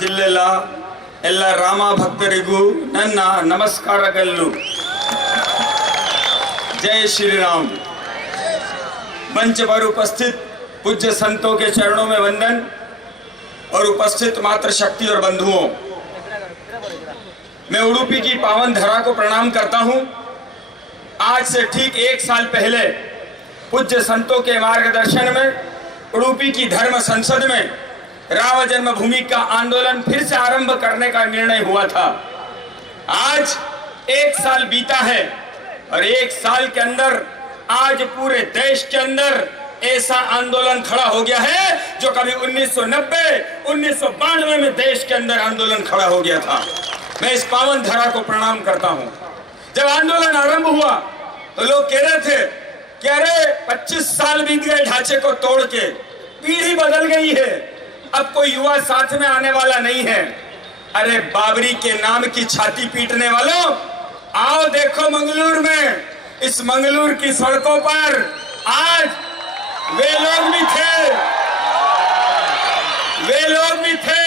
ಜಿಲ್ಲೆಲ್ಲ ಎಲ್ಲ ರಾಮ ಭಕ್ತರಿಗೂ ನನ್ನ ನಮಸ್ಕಾರಗಳು। जय श्री राम। मंच पर उपस्थित पूज्य संतों के चरणों में वंदन और उपस्थित मातृ शक्ति और बंधुओं, मैं उडुपी की पावन धरा को प्रणाम करता हूं। आज से ठीक 1 साल पहले पूज्य संतों के मार्गदर्शन में उडुपी की धर्म संसद में राम जन्मभूमि का आंदोलन फिर से आरंभ करने का निर्णय हुआ था। आज 1 साल बीता है और 1 साल के अंदर आज पूरे देश के अंदर ऐसा आंदोलन खड़ा हो गया है जो कभी 1990, 1992 में देश के अंदर आंदोलन खड़ा हो गया था। मैं इस पावन धरा को प्रणाम करता हूं। जब आंदोलन आरंभ हुआ तो लोग कह रहे थे कि अरे 25 साल बीत गए ढांचे को तोड़ के, पीढ़ी बदल गई है, अब कोई युवा साथ में आने वाला नहीं है। अरे बाबरी के नाम की छाती पीटने वालों, आओ देखो मंगलूर में, इस मंगलूर की सड़कों पर आज वे लोग भी थे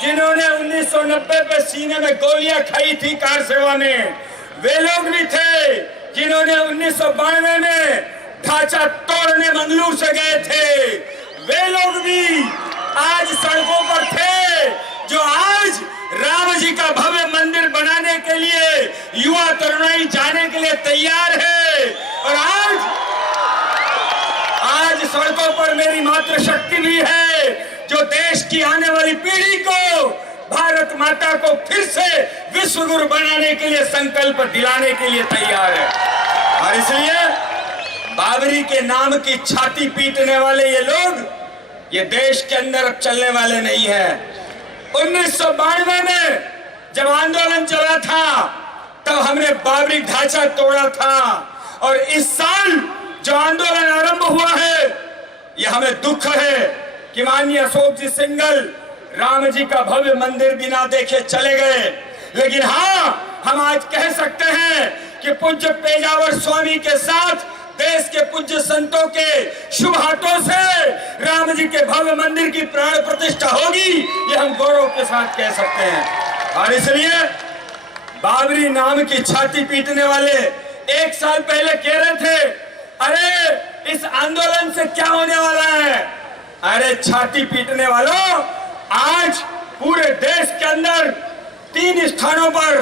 जिन्होंने 1990 पे सीने में गोलियां खाई थी कार सेवा में। वे लोग भी थे जिन्होंने 1992 में ढांचा तोड़ने मंगलूर से गए थे। वे लोग भी आज सड़कों पर थे जो आज राम जी का भव्य मंदिर बनाने के लिए युवा तरुणाई जाने के लिए तैयार है। और आज सड़कों पर मेरी मातृशक्ति भी है जो देश की आने वाली पीढ़ी को, भारत माता को फिर से विश्व गुरु बनाने के लिए संकल्प दिलाने के लिए तैयार है। और इसलिए बाबरी के नाम की छाती पीटने वाले ये लोग ये देश के अंदर अब चलने वाले नहीं है। 1992 में जब आंदोलन चला था तब हमने बाबरी ढांचा तोड़ा था, और इस साल जो आंदोलन आरंभ हुआ है यह हमें दुख है कि माननीय अशोक जी सिंघल राम जी का भव्य मंदिर बिना देखे चले गए। लेकिन हाँ, हम आज कह सकते हैं कि पूज्य पेजावर स्वामी के साथ देश के पूज्य संतों के शुभ हाथों से राम जी के भव्य मंदिर की प्राण प्रतिष्ठा होगी, ये हम गौरव के साथ कह सकते हैं। और इसलिए बाबरी नाम की छाती पीटने वाले 1 साल पहले कह रहे थे अरे इस आंदोलन से क्या होने वाला है। अरे छाती पीटने वालों, आज पूरे देश के अंदर 3 स्थानों पर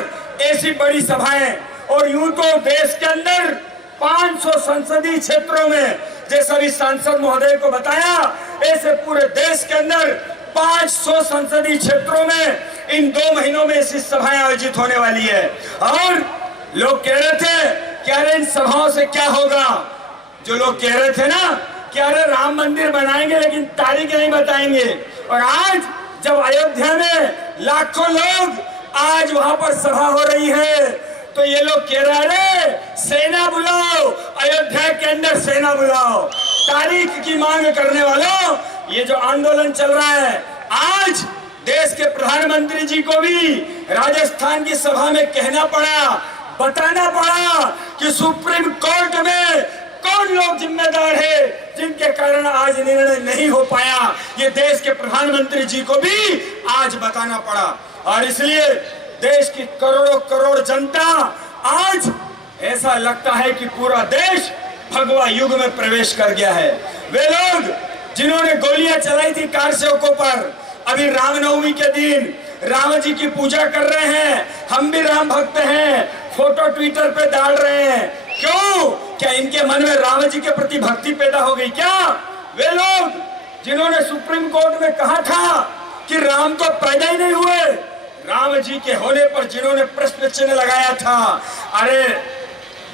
ऐसी बड़ी सभाएं, और यूं तो देश के अंदर 500 संसदीय क्षेत्रों में, जैसा भी सांसद महोदय को बताया, ऐसे पूरे देश के अंदर 500 संसदीय क्षेत्रों में इन 2 महीनों में ऐसी सभाएं आयोजित होने वाली है। और लोग कह रहे थे कि अरे इन सभाओं से क्या होगा। जो लोग कह रहे थे ना कि अरे राम मंदिर बनाएंगे लेकिन तारीख नहीं बताएंगे, और आज जब अयोध्या में लाखों लोग आज वहां पर सभा हो रही है तो ये लोग कह रहे हैं सेना बुलाओ, अयोध्या के अंदर सेना बुलाओ। तारीख की मांग करने वालों, ये जो आंदोलन चल रहा है, आज देश के प्रधानमंत्री जी को भी राजस्थान की सभा में कहना पड़ा, बताना पड़ा कि सुप्रीम कोर्ट में कौन लोग जिम्मेदार है जिनके कारण आज निर्णय नहीं हो पाया। ये देश के प्रधानमंत्री जी को भी आज बताना पड़ा। और इसलिए देश की करोड़ों करोड़ जनता, आज ऐसा लगता है कि पूरा देश भगवा युग में प्रवेश कर गया है। वे लोग जिन्होंने गोलियां चलाई थी कार सेवकों पर, अभी रामनवमी के दिन राम जी की पूजा कर रहे हैं, हम भी राम भक्त हैं, फोटो ट्विटर पे डाल रहे हैं। क्यों? क्या इनके मन में राम जी के प्रति भक्ति पैदा हो गई क्या? वे लोग जिन्होंने सुप्रीम कोर्ट में कहा था कि राम तो पैदा ही नहीं हुए, राम जी के होने पर जिन्होंने प्रश्न चिन्ह लगाया था, अरे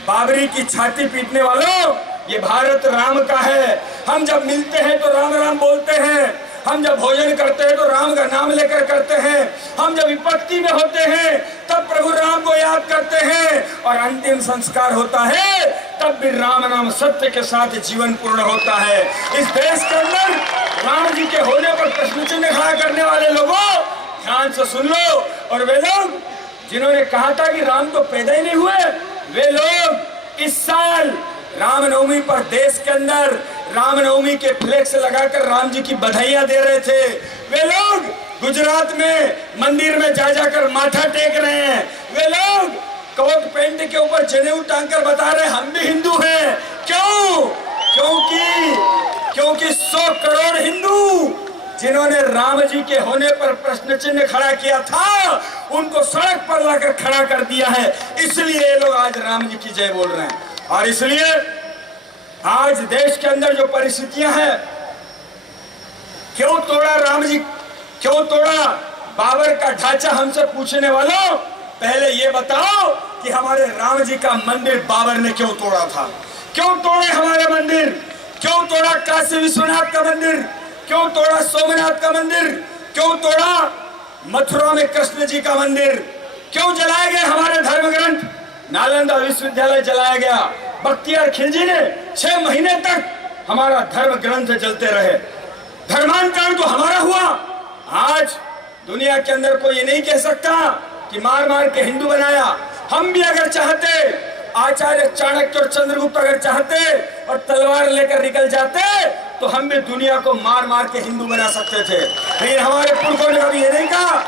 बाबरी की छाती पीटने वालों, ये भारत राम का है। हम जब मिलते हैं तो राम राम बोलते हैं, हम जब भोजन करते हैं तो राम का नाम लेकर करते हैं, हम जब विपत्ति में होते हैं तब प्रभु राम को याद करते हैं, और अंतिम संस्कार होता है तब भी राम नाम सत्य के साथ जीवन पूर्ण होता है। इस देश के अंदर राम जी के होने पर प्रश्न चिन्ह खड़ा करने वाले लोगों, ध्यान से सुन लो। और वे लोग जिन्होंने कहा था कि राम तो पैदा ही नहीं हुए, वे लोग इस साल रामनवमी पर देश के अंदर रामनवमी के फ्लेक्स लगाकर राम जी की बधाइयां दे रहे थे। वे लोग गुजरात में मंदिर में जा जाकर माथा टेक रहे हैं। वे लोग कोट पैंट के ऊपर जनेऊ टांगकर बता रहे हैं हम भी हिंदू हैं। क्यों? क्योंकि 100 करोड़ हिंदू जिन्होंने राम जी के होने पर प्रश्न चिन्ह खड़ा किया था, उनको सड़क पर लाकर खड़ा कर दिया है। इसलिए ये लोग आज राम जी की जय बोल रहे हैं। और इसलिए आज देश के अंदर जो परिस्थितियां हैं, क्यों तोड़ा राम जी, क्यों तोड़ा बाबर का ढांचा, हमसे पूछने वालों पहले ये बताओ कि हमारे राम जी का मंदिर बाबर ने क्यों तोड़ा था? क्यों तोड़े हमारे मंदिर? क्यों तोड़ा काशी विश्वनाथ का मंदिर? क्यों तोड़ा सोमनाथ का मंदिर? क्यों तोड़ा मथुरा में कृष्ण जी का मंदिर? क्यों जलाए गए हमारे धर्म ग्रंथ? नालंदा विश्वविद्यालय जलाया गया। बख्तियार खिलजी ने 6 महीने तक हमारा धर्म ग्रंथ जलते रहे। धर्मांतरण तो हमारा हुआ। आज दुनिया के अंदर कोई ये नहीं कह सकता कि मार मार के हिंदू बनाया। हम भी अगर चाहते, आचार्य चाणक्य और चंद्रगुप्त अगर चाहते और तलवार लेकर निकल जाते, तो हम भी दुनिया को मार मार के हिंदू बना सकते थे। लेकिन हमारे पुरखों ने कभी ये नहीं कहा।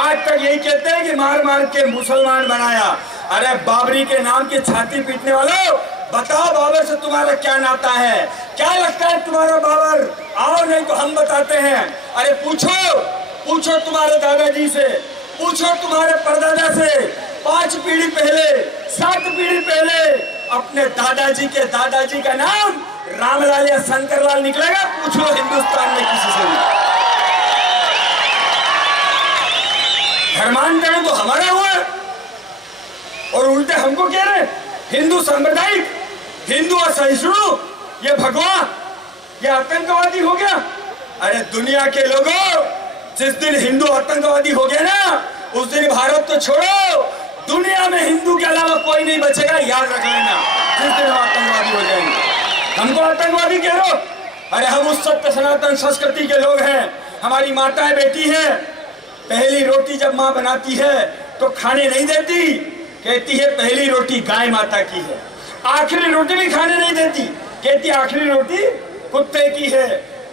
आज तक यही कहते हैं कि मार मार के मुसलमान बनाया। अरे बाबरी के नाम की छाती पीटने वालों, बताओ बाबर से तुम्हारा क्या नाता है? क्या लगता है तुम्हारा बाबर? आओ, नहीं तो हम बताते हैं। अरे पूछो तुम्हारे दादाजी से, पूछो तुम्हारे परदादा से। 5 पीढ़ी पहले, 7 पीढ़ी पहले अपने दादाजी के दादाजी का नाम रामलाल या शंकरलाल निकलेगा? पूछो हिंदुस्तान में किसी से भी। धर्मांतरण तो हमारा हुआ और उल्टे हमको कह रहे हिंदू सांप्रदायिक, हिंदू असहिष्णु, ये भगवा, ये आतंकवादी हो गया। अरे दुनिया के लोगों, जिस दिन हिंदू आतंकवादी हो गया ना, उस दिन भारत तो छोड़ो, दुनिया में हिंदू के अलावा कोई नहीं बचेगा। याद रख लेना, जिस दिन हम आतंकवादी हो जाएंगे। हमको आतंकवादी कह रहे हो? अरे हम उस सत्य सनातन संस्कृति के लोग हैं। हमारी माताएं बेटी है, पहली रोटी जब माँ बनाती है तो खाने नहीं देती, कहती है पहली रोटी गाय माता की है। आखिरी रोटी भी खाने नहीं देती, कहती आखिरी रोटी कुत्ते की है।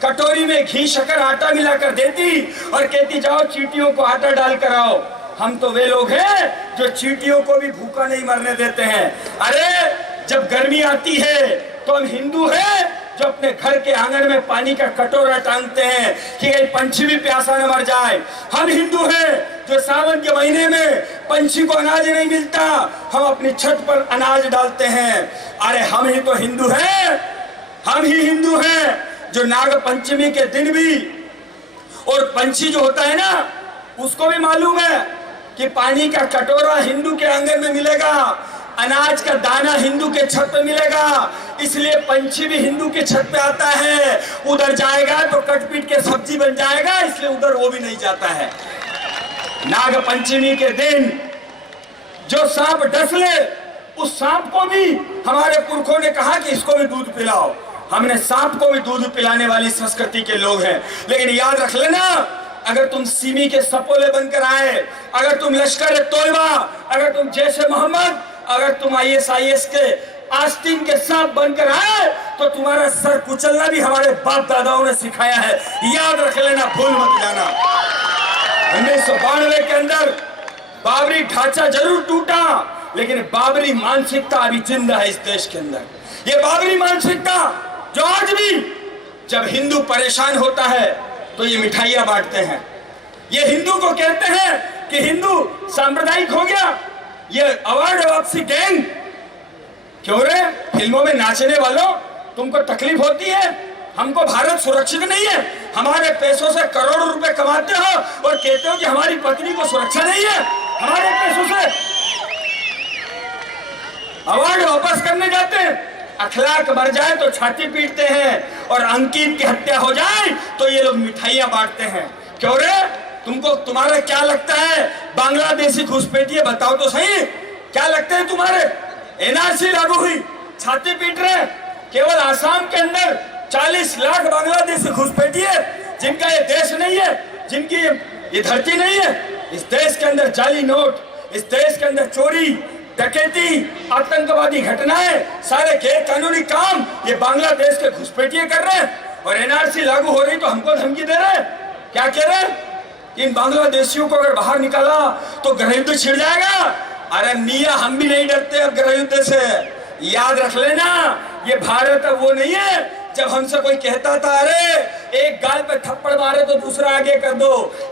कटोरी में घी शक्कर आटा मिलाकर देती और कहती जाओ चींटियों को आटा डाल कर आओ। हम तो वे लोग हैं जो चींटियों को भी भूखा नहीं मरने देते हैं। अरे जब गर्मी आती है तो हम हिंदू हैं जो अपने घर के आंगन में पानी का कटोरा टांगते हैं कि कहीं पंछी भी प्यासा न मर जाए। हम हिंदू हैं जो सावन के महीने में पंछी को अनाज नहीं मिलता, हम अपनी छत पर अनाज डालते हैं। अरे हम ही तो हिंदू हैं, हम ही हिंदू हैं जो नाग पंचमी के दिन भी, और पंछी जो होता है ना, उसको भी मालूम है कि पानी का कटोरा हिंदू के आंगन में मिलेगा, अनाज का दाना हिंदू के छत पे मिलेगा। इसलिए पंछी भी हिंदू के छत पे आता है। उधर जाएगा तो कटपीट के सब्जी बन जाएगा, इसलिए उधर वो भी नहीं जाता है। नाग पंचमी के दिन जो सांप डस ले, उस सांप को भी हमारे पुरखों ने कहा कि इसको भी दूध पिलाओ। हमने सांप को भी दूध पिलाने वाली संस्कृति के लोग हैं। लेकिन याद रख लेना, अगर तुम सिमी के सपोले बनकर आए, अगर तुम लश्कर तोयबा, अगर तुम जैशे मोहम्मद, अगर तुम ISIS के आस्तीन के सांप बनकर आए, तो तुम्हारा सर कुचलना भी हमारे बाप दादाओं ने सिखाया है। याद रख लेना, भूल मत जाना। 1992 के अंदर बाबरी ढांचा जरूर टूटा, लेकिन बाबरी मानसिकता अभी जिंदा है इस देश के अंदर। ये बाबरी मानसिकता जो आज भी जब हिंदू परेशान होता है तो ये मिठाइयां बांटते हैं। ये हिंदू को कहते हैं कि हिंदू सांप्रदायिक हो गया। ये अवार्ड वापसी गैंग, क्यों रे? फिल्मों में नाचने वालों, तुमको तकलीफ होती है? हमको भारत सुरक्षित नहीं है? हमारे पैसों से करोड़ों रुपए कमाते हो और कहते हो कि हमारी पत्नी को सुरक्षा नहीं है? हमारे पैसों से अवार्ड वापस करने जाते हैं। अखलाक मर जाए तो छाती पीटते हैं, और अंकित की हत्या हो जाए तो ये लोग मिठाइयां बांटते हैं। क्यों रे? तुमको, तुम्हारा क्या लगता है बांग्लादेशी घुसपैठिए? बताओ तो सही, क्या लगता है तुम्हारे? NRC लागू हुई, छाती पीट रहे। केवल आसाम के अंदर 40 लाख बांग्लादेशी घुसपैठिए, जिनका ये देश नहीं है, जिनकी ये धरती नहीं है। इस देश के अंदर जाली नोट, इस देश के अंदर चोरी, डकैती, आतंकवादी घटनाएं, सारे गैर कानूनी काम ये बांग्लादेश के घुसपैठिए कर रहे हैं। और NRC लागू हो रही तो हमको धमकी दे रहे हैं। क्या कह रहे हैं? इन बांग्लादेशियों को अगर बाहर निकाला तो गृह युद्ध छिड़ जाएगा। अरे मियां, हम भी नहीं डरते अब गृह युद्ध से। याद रख लेना, ये भारत अब वो नहीं है जब हमसे कोई कहता था अरे एक गाल पे थप्पड़ मारे तो दूसरा आगे कर दो।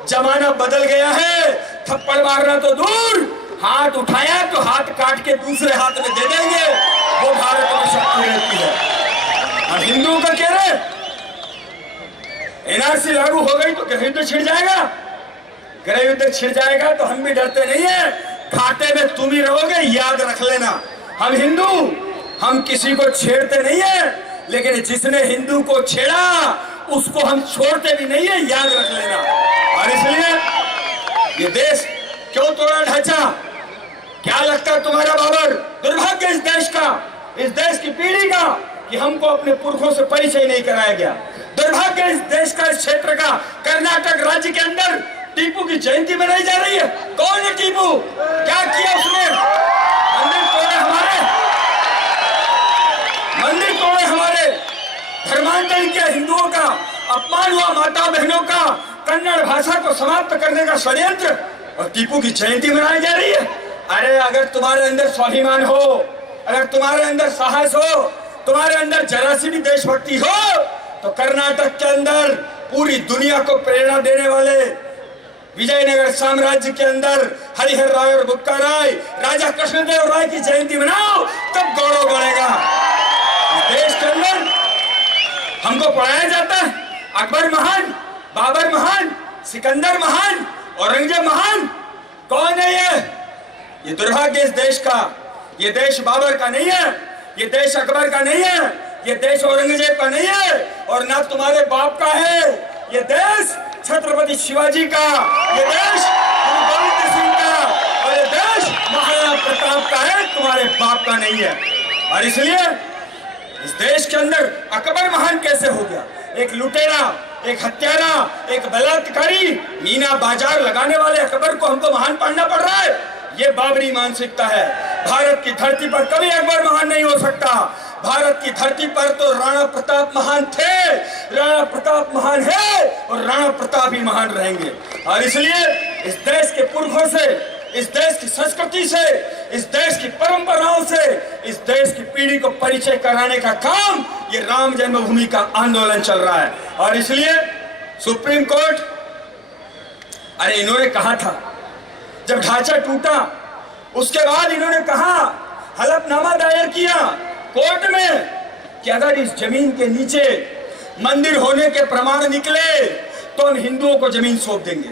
जमाना बदल गया है, थप्पड़ मारना तो दूर, हाथ उठाया तो हाथ काट के दूसरे हाथ में दे देंगे। वो भारत में शक्ति रहती है। और हिंदुओं का कह रहे एनआरसी लागू हो गई तो गृह युद्ध छिड़ जाएगा। गृह युद्ध छिड़ जाएगा तो हम भी डरते नहीं है, घाटे में तुम ही रहोगे। याद रख लेना, हम हिंदू, हम किसी को छेड़ते नहीं है, लेकिन जिसने हिंदू को छेड़ा उसको हम छोड़ते भी नहीं है। याद रख लेना। और इसलिए ये देश क्यों तोड़ा ढांचा? क्या लगता है तुम्हारा बाबर? दुर्भाग्य इस देश का, इस देश की पीढ़ी का कि हमको अपने पुरखों से परिचय नहीं कराया गया। दुर्भाग्य इस देश का, इस क्षेत्र का। कर्नाटक राज्य के अंदर टीपू की जयंती मनाई जा रही है। कौन है टीपू? क्या किया उसने? मंदिर तोड़े हमारे, मंदिर तोड़े हमारे, धर्मांतरण किया हिंदुओं का, अपमान हुआ माता बहनों का, कन्नड़ भाषा को समाप्त करने का षड्यंत्र, और टीपू की जयंती मनाई जा रही है। अरे अगर तुम्हारे अंदर स्वाभिमान हो, अगर तुम्हारे अंदर साहस हो, तुम्हारे अंदर जरा सी भी देशभक्ति हो, तो कर्नाटक के अंदर पूरी दुनिया को प्रेरणा देने वाले विजयनगर साम्राज्य के अंदर हरिहर राय और बुक्का राय, राजा कृष्णदेव राय की जयंती मनाओ, तब गौरव बढ़ेगा। देश के अंदर हमको पढ़ाया जाता है अकबर महान, बाबर महान, सिकंदर महान, औरंगजेब महान। कौन है ये दुर्भाग्य इस देश का। ये देश बाबर का नहीं है, ये देश अकबर का नहीं है, ये देश औरंगजेब का नहीं है, और ना तुम्हारे बाप का है। ये देश छत्रपति शिवाजी का, ये देश गुरु गोविंद सिंह का, और ये देश महाराणा प्रताप का है, तुम्हारे बाप का नहीं है। और इसलिए इस देश के अंदर अकबर महान कैसे हो गया? एक लुटेरा, एक हत्यारा, एक बलात्कारी, मीना बाजार लगाने वाले अकबर को हमको महान पढ़ना पड़ रहा है। ये बाबरी मानसिकता है। भारत की धरती पर कभी अकबर महान नहीं हो सकता। भारत की धरती पर तो राणा प्रताप महान थे, राणा प्रताप महान है, और राणा प्रताप ही महान रहेंगे। और इसलिए इस देश के पुरखों से, इस देश की संस्कृति से, इस देश की परंपराओं से, इस देश की पीढ़ी को परिचय कराने का काम ये राम जन्मभूमि का आंदोलन चल रहा है। और इसलिए सुप्रीम कोर्ट, अरे इन्होंने कहा था जब ढांचा टूटा, उसके बाद इन्होंने कहा, हलफनामा दायर किया कोर्ट में कि अगर इस जमीन के नीचे मंदिर होने के प्रमाण निकले तो हम हिंदुओं को जमीन सौंप देंगे।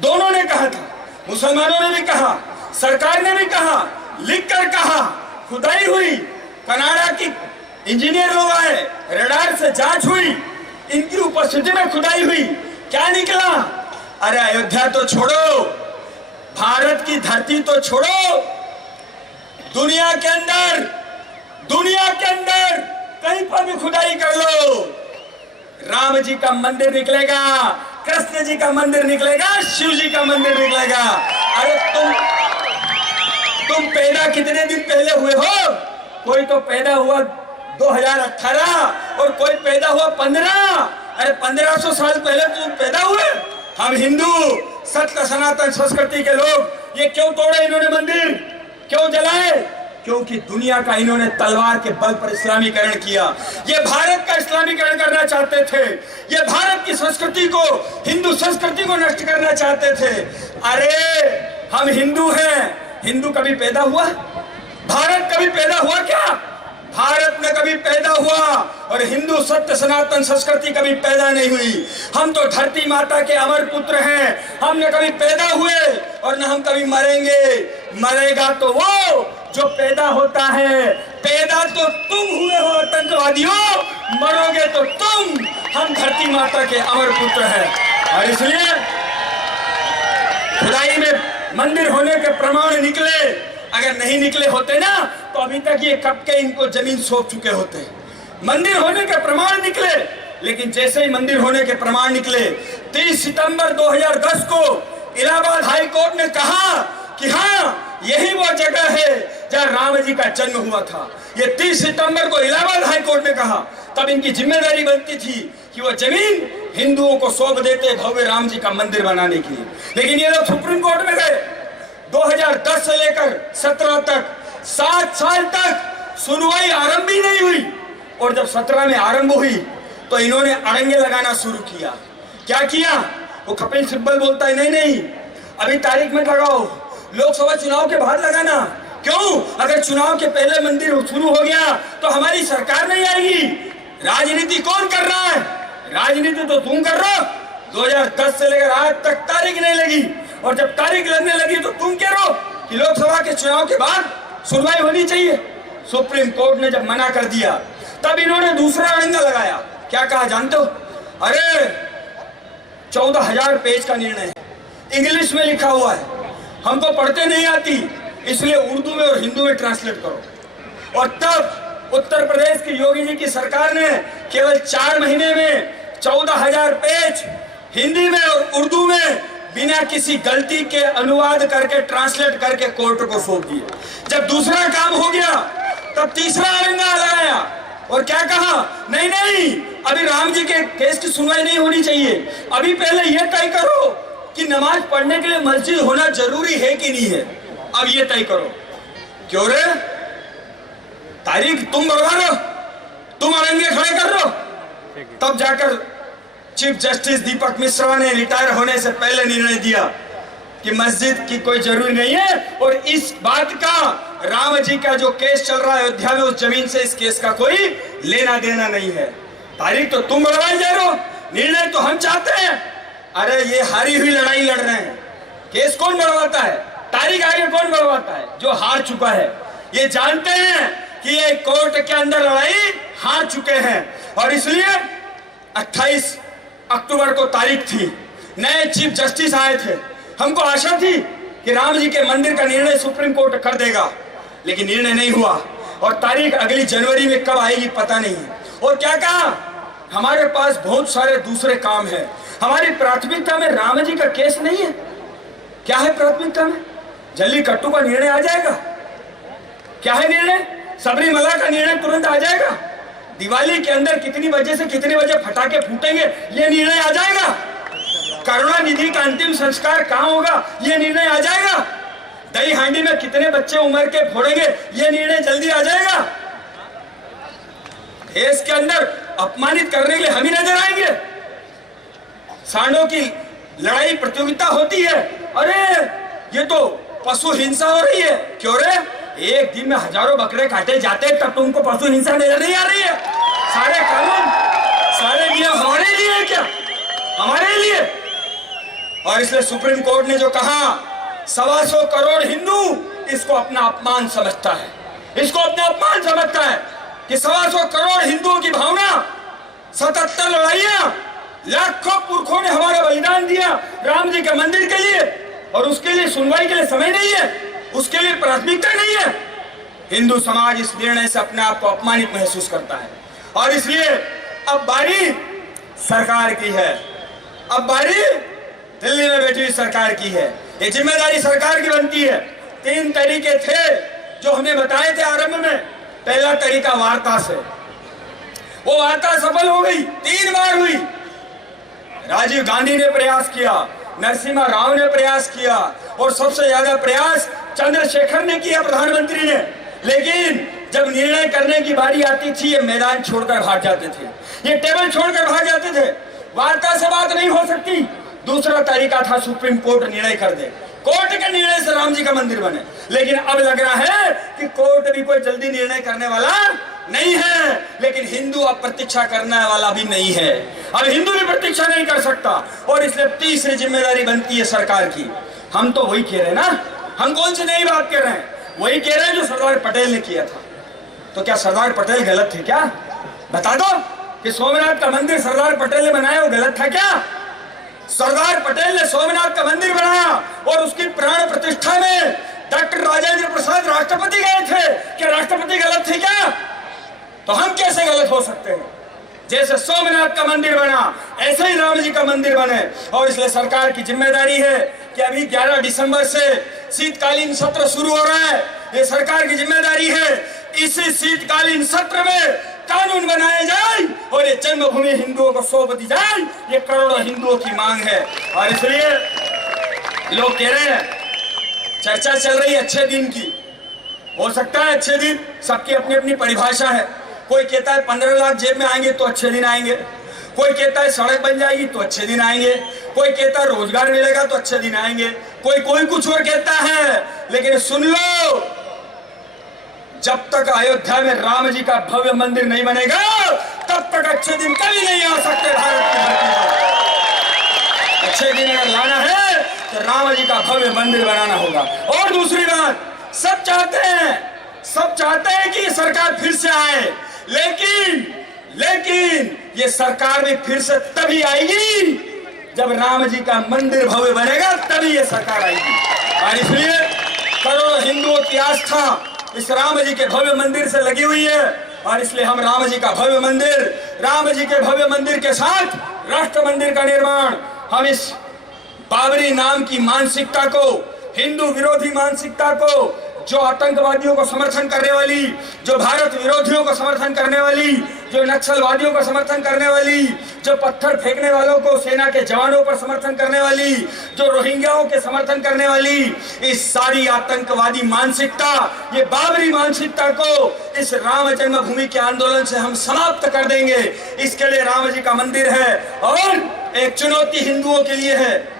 दोनों ने कहा था, मुसलमानों ने भी कहा, सरकार ने भी कहा, लिखकर कहा, खुदाई हुई, कनाडा की इंजीनियर लोग आए, रडार से जांच हुई, इनकी उपस्थिति में खुदाई हुई। क्या निकला? अरे अयोध्या तो छोड़ो, भारत की धरती तो छोड़ो, दुनिया के अंदर कहीं पर भी खुदाई कर लो, राम जी का मंदिर निकलेगा, कृष्ण जी का मंदिर निकलेगा, शिव जी का मंदिर निकलेगा। अरे तुम पैदा कितने दिन पहले हुए हो? कोई तो पैदा हुआ 2018 और कोई पैदा हुआ 15। अरे 1500 साल पहले तुम पैदा हुए। हम हिंदू सत्य सनातन संस्कृति के लोग ये क्यों तोड़े? इन्होंने मंदिर क्यों जलाए? क्योंकि दुनिया का इन्होंने तलवार के बल पर इस्लामीकरण किया। ये भारत का इस्लामीकरण करना चाहते थे, ये भारत की संस्कृति को, हिंदू संस्कृति को नष्ट करना चाहते थे। अरे हम हिंदू हैं, हिंदू कभी पैदा हुआ? भारत कभी पैदा हुआ क्या? भारत में कभी पैदा हुआ और हिंदू सत्य सनातन संस्कृति कभी पैदा नहीं हुई। हम तो धरती माता के अमर पुत्र हैं, हम न कभी पैदा हुए और न हम कभी मरेंगे। मरेगा तो वो जो पैदा होता है। पैदा तो तुम हुए हो आतंकवादियों, मरोगे तो तुम। हम धरती माता के अमर पुत्र हैं। और इसलिए खुदाई में मंदिर होने के प्रमाण निकले, अगर नहीं निकले होते ना तो अभी तक ये कब के इनको जमीन सौंप चुके होते। मंदिर होने के प्रमाण निकले, लेकिन जैसे ही मंदिर होने के प्रमाण निकले 30 सितंबर 2010 को इलाहाबाद हाई कोर्ट ने कहा कि हाँ यही वो जगह है जहां राम जी का जन्म हुआ था। ये 30 सितंबर को इलाहाबाद हाई कोर्ट ने कहा। तब इनकी जिम्मेदारी बनती थी कि वो जमीन हिंदुओं को सौंप देते भव्य राम जी का मंदिर बनाने के लिए। लेकिन ये लोग सुप्रीम कोर्ट में गए। 2010 से लेकर 17 तक 7 साल तक सुनवाई आरंभ ही नहीं हुई, और जब 17 में आरंभ हुई तो इन्होंने अड़ंगे लगाना शुरू किया। क्या किया? वो कपिल सिब्बल बोलता है नहीं नहीं अभी तारीख में लगाओ, लोकसभा चुनाव के बाद लगाना। क्यों? अगर चुनाव के पहले मंदिर शुरू हो गया तो हमारी सरकार नहीं आएगी। राजनीति कौन कर रहा है? राजनीति तो तुम कर रहे हो। 2010 से लेकर आज तक तारीख नहीं लगी, और जब तारीख लगने लगी तो तुम कह रहे हो कि लोकसभा के चुनाव के बाद सुनवाई होनी चाहिए। सुप्रीम कोर्ट ने जब मना कर दिया तब इन्होंने दूसरा अड़ंगा लगाया। क्या कहा जानते हो? अरे 14,000 पेज का निर्णय है, इंग्लिश में लिखा हुआ है, हमको पढ़ते नहीं आती, इसलिए उर्दू में और हिंदू में ट्रांसलेट करो। और तब उत्तर प्रदेश की योगी जी की सरकार ने केवल 4 महीने में 14,000 पेज हिंदी में और उर्दू में बिना किसी गलती के अनुवाद करके ट्रांसलेट करके कोर्ट को सौंप दिए। जब दूसरा काम हो गया तब तीसरा अड़ंगा लगाया और क्या कहा? नहीं नहीं अभी राम जी के केस की सुनवाई नहीं होनी चाहिए, अभी पहले यह तय करो कि नमाज पढ़ने के लिए मस्जिद होना जरूरी है कि नहीं है, अब ये तय करो। क्यों रे? तारीख तुम बढ़वा रहे हो, तुम अड़ंगे खड़े कर रहे हो। तब जाकर चीफ जस्टिस दीपक मिश्रा ने रिटायर होने से पहले निर्णय दिया कि मस्जिद की कोई जरूरी नहीं है, और इस बात का राम जी का जो केस चल रहा है अयोध्या में, उस जमीन से इस केस का कोई लेना देना नहीं है। तारीख तो तुम बढ़वाए जा रहे हो, निर्णय तो हम चाहते हैं। अरे ये हारी हुई लड़ाई लड़ रहे हैं, केस कौन बढ़वाता है? तारीख आगे कौन बढ़वाता है? जो हार चुका है। ये जानते हैं कि ये कोर्ट के अंदर लड़ाई हार चुके हैं, और इसलिए 28 अक्टूबर को तारीख थी, नए चीफ जस्टिस आए थे, हमको आशा थी कि राम जी के मंदिर का निर्णय सुप्रीम कोर्ट कर देगा, लेकिन निर्णय नहीं हुआ, और तारीख अगली जनवरी में कब आएगी पता नहीं है। और क्या कहा? हमारे पास बहुत सारे दूसरे काम है, हमारी प्राथमिकता में राम जी का केस नहीं है। क्या है प्राथमिकता में? जल्लीकट्टू का निर्णय आ जाएगा। क्या है निर्णय? सबरीमला का निर्णय तुरंत आ जाएगा। दिवाली के अंदर कितनी बजे से कितने बजे पटाखे फूटेंगे ये निर्णय आ जाएगा। करुणानिधि का अंतिम संस्कार कहां होगा ये निर्णय आ जाएगा। दही हांडी में कितने बच्चे उम्र के फोड़ेंगे ये निर्णय जल्दी आ जाएगा। देश के अंदर अपमानित करने के लिए हम ही नजर आएंगे। सांडों की लड़ाई प्रतियोगिता होती है, अरे ये तो पशु हिंसा हो रही है। क्यों रे? एक दिन में हजारों बकरे काटे जाते तब तुमको पशु हिंसा नजर नहीं आ रही है? सारे कानून सारे नियम हमारे लिए है क्या? हमारे लिए। और इसलिए सुप्रीम कोर्ट ने जो कहा 125 करोड़ हिंदू इसको अपना अपमान समझता है, इसको अपना अपमान समझता है कि 125 करोड़ हिंदुओं की भावना, 77 लड़ाइयां, लाखों पुरखों ने हमारा बलिदान दिया राम जी के मंदिर के लिए, और उसके लिए सुनवाई के लिए समय नहीं है, उसके लिए प्राथमिकता नहीं है। हिंदू समाज इस निर्णय से अपने आप को अपमानित महसूस करता है, और इसलिए अब बारी सरकार की है, अब बारी दिल्ली में बैठी हुई सरकार की है। ये जिम्मेदारी सरकार की बनती है। 3 तरीके थे जो हमें बताए थे आरंभ में। पहला तरीका वार्ता से, वो वार्ता सफल हो गई, 3 बार हुई। राजीव गांधी ने प्रयास किया, नरसिम्हा राव ने प्रयास किया, और सबसे ज्यादा प्रयास चंद्रशेखर ने किया, प्रधानमंत्री ने। लेकिन जब निर्णय करने की बारी आती थी ये मैदान छोड़कर भाग जाते थे, ये टेबल छोड़कर भाग जाते थे। वार्ता से बात नहीं हो सकती। दूसरा तरीका था सुप्रीम कोर्ट निर्णय कर दे, कोर्ट के निर्णय से राम जी का मंदिर बने। लेकिन अब लग रहा है कि कोर्ट भी कोई जल्दी निर्णय करने वाला नहीं है, लेकिन हिंदू अब प्रतीक्षा करने वाला भी नहीं है। अब हिंदू भी प्रतीक्षा नहीं कर सकता, और इसलिए तीसरी जिम्मेदारी बनती है सरकार की। हम तो वही कह रहे हैं ना, हम कौन सी नई बात कह रहे हैं? वही कह रहे हैं जो सरदार पटेल ने किया था। तो क्या सरदार पटेल गलत थे क्या? बता दो कि सोमनाथ का मंदिर सरदार पटेल ने बनाया वो गलत था क्या? सरदार पटेल ने सोमनाथ का मंदिर बनाया और उसकी प्राण प्रतिष्ठा में डॉक्टर राजेंद्र प्रसाद राष्ट्रपति गए थे। क्या राष्ट्रपति गलत थे क्या? तो हम कैसे गलत हो सकते हैं? जैसे सोमनाथ का मंदिर बना ऐसे ही राम जी का मंदिर बने। और इसलिए सरकार की जिम्मेदारी है कि अभी 11 दिसंबर से शीतकालीन सत्र शुरू हो रहा है। ये सरकार की जिम्मेदारी है इसी शीतकालीन सत्र में कानून बनाया जाए और ये जन्मभूमि हिंदुओं को सौंप दी जाए, ये करोड़ों हिंदुओं की मांग है। और इसलिए लोग कह रहे हैं, चर्चा चल रही है अच्छे दिन की, हो सकता है अच्छे दिन, सबकी अपनी अपनी परिभाषा है। कोई कहता है 15 लाख जेब में आएंगे तो अच्छे दिन आएंगे, कोई कहता है सड़क बन जाएगी तो अच्छे दिन आएंगे, कोई कहता है रोजगार मिलेगा तो अच्छे दिन आएंगे, कोई कुछ और कहता है। लेकिन सुन लो, जब तक अयोध्या में राम जी का भव्य मंदिर नहीं बनेगा तब तक अच्छे दिन कभी नहीं आ सकते भारत की धरती पर। अच्छे दिन अगर लाना है तो राम जी का भव्य मंदिर बनाना होगा। और दूसरी बात, सब चाहते हैं कि ये सरकार फिर से आए, लेकिन ये सरकार भी फिर से तभी आएगी जब राम जी का मंदिर भव्य बनेगा, तभी ये सरकार आएगी। और इसलिए करोड़ों हिंदुओं की आस्था इस राम जी के भव्य मंदिर से लगी हुई है। और इसलिए हम राम जी के भव्य मंदिर के साथ राष्ट्र मंदिर का निर्माण, हम इस बाबरी नाम की मानसिकता को, हिंदू विरोधी मानसिकता को, जो आतंकवादियों को समर्थन करने वाली, जो भारत विरोधियों को समर्थन करने वाली, जो नक्सलवादियों को समर्थन करने वाली, जो पत्थर फेंकने वालों को, सेना के जवानों पर समर्थन करने वाली, जो रोहिंग्याओं के समर्थन करने वाली, इस सारी आतंकवादी मानसिकता, ये बाबरी मानसिकता को इस राम जन्मभूमि के आंदोलन से हम समाप्त कर देंगे। इसके लिए राम जी का मंदिर है और एक चुनौती हिंदुओं के लिए है।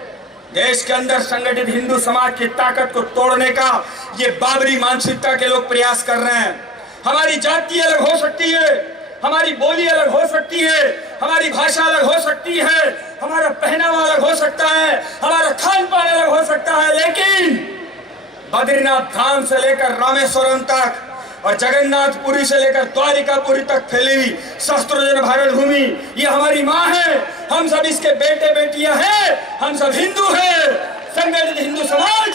देश के अंदर संगठित हिंदू समाज की ताकत को तोड़ने का ये बाबरी मानसिकता के लोग प्रयास कर रहे हैं। हमारी जाति अलग हो सकती है, हमारी बोली अलग हो सकती है, हमारी भाषा अलग हो सकती है, हमारा पहनावा अलग हो सकता है, हमारा खान पान अलग हो सकता है, लेकिन बद्रीनाथ धाम से लेकर रामेश्वरम तक और जगन्नाथपुरी से लेकर द्वारिकापुरी तक फैली हुई शस्त्रजन भारत भूमि, ये हमारी माँ है। हम सब इसके बेटे बेटियां हैं, हम सब हिंदू हैं। संगठित हिंदू समाज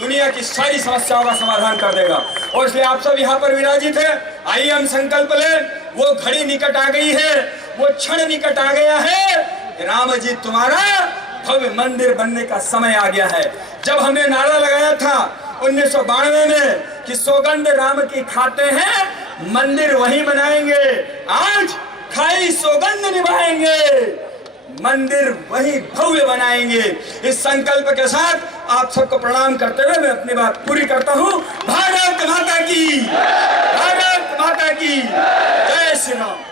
दुनिया की सारी समस्याओं का समाधान कर देगा। और इसलिए आप सब यहाँ पर विराजित है, आइए हम संकल्प लें। वो घड़ी निकट आ गई है, वो क्षण निकट आ गया है, राम जी तुम्हारा भव्य मंदिर बनने का समय आ गया है। जब हमने नारा लगाया था 1992 में कि सौगंध राम की खाते हैं, मंदिर वहीं बनाएंगे, आज खाई सौगंध निभाएंगे, मंदिर वहीं भव्य बनाएंगे। इस संकल्प के साथ आप सबको प्रणाम करते हुए मैं अपनी बात पूरी करता हूं। भारत माता की, भारत माता की जय श्री राम।